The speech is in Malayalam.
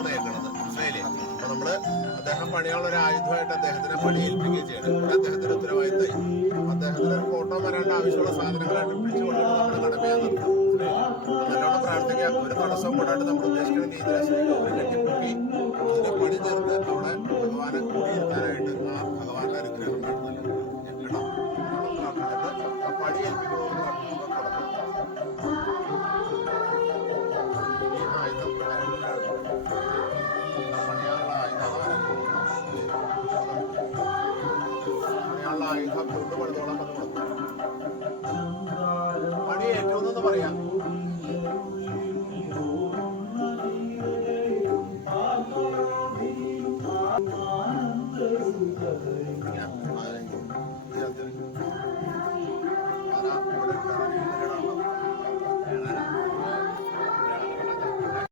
നമ്മൾ ഏൽക്കണത്. മനസ്സിലായില്ലേ? അപ്പൊ നമ്മള് അദ്ദേഹം പണിയാനുള്ള ഒരു ആയുധമായിട്ട് അദ്ദേഹത്തിനെ പണി ഏൽപ്പിക്കുകയും ചെയ്യണം. ഇവിടെ അദ്ദേഹത്തിന്റെ ഉത്തരവാദിത്തമായി അദ്ദേഹത്തിന് ഒരു ഫോട്ടോ വരേണ്ട ആവശ്യമുള്ള സാധനങ്ങളായിട്ട് പിടിച്ചു കൊടുക്കണം നമ്മുടെ കടമയാന്ന്. നല്ലോണം പ്രാർത്ഥിക്കാം. ഒരു തടസ്സം കൂടാണ്ട് നമ്മൾ ഉദ്ദേശിക്കുന്ന രീതിയിൽ ശ്രീകോവിൽ കെട്ടിപ്പൊക്കി അതിന്റെ പണി ചേർത്ത് അവിടെ ഭഗവാനെ കൂടിയിരുത്താനായിട്ട് ആ ഭഗവാന്റെ അനുഗ്രഹം വേണം. കേട്ടോ? പ്രാർത്ഥിച്ചിട്ട് പണി ഏൽപ്പിക്കണമെന്ന് ഈ ആയുധം പണിയാനുള്ള ആയുധം കൊണ്ടുപോകണം.